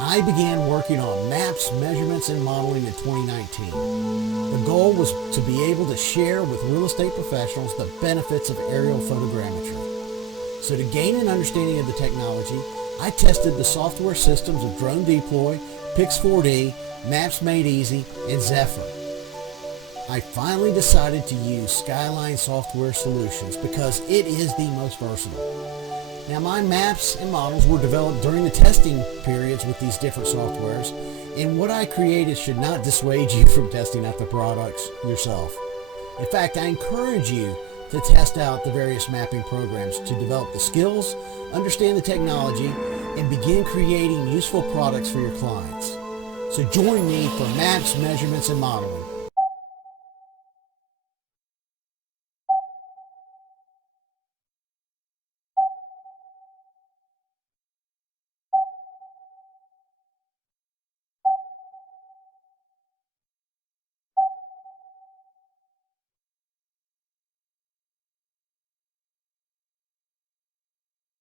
I began working on maps, measurements, and modeling in 2019. The goal was to be able to share with real estate professionals the benefits of aerial photogrammetry. So to gain an understanding of the technology, I tested the software systems of Drone Deploy, Pix4D, Maps Made Easy, and Zephyr. I finally decided to use Skyline Software Solutions because it is the most versatile. Now, my maps and models were developed during the testing periods with these different softwares, and what I created should not dissuade you from testing out the products yourself. In fact, I encourage you to test out the various mapping programs to develop the skills, understand the technology, and begin creating useful products for your clients. So join me for maps, measurements, and modeling.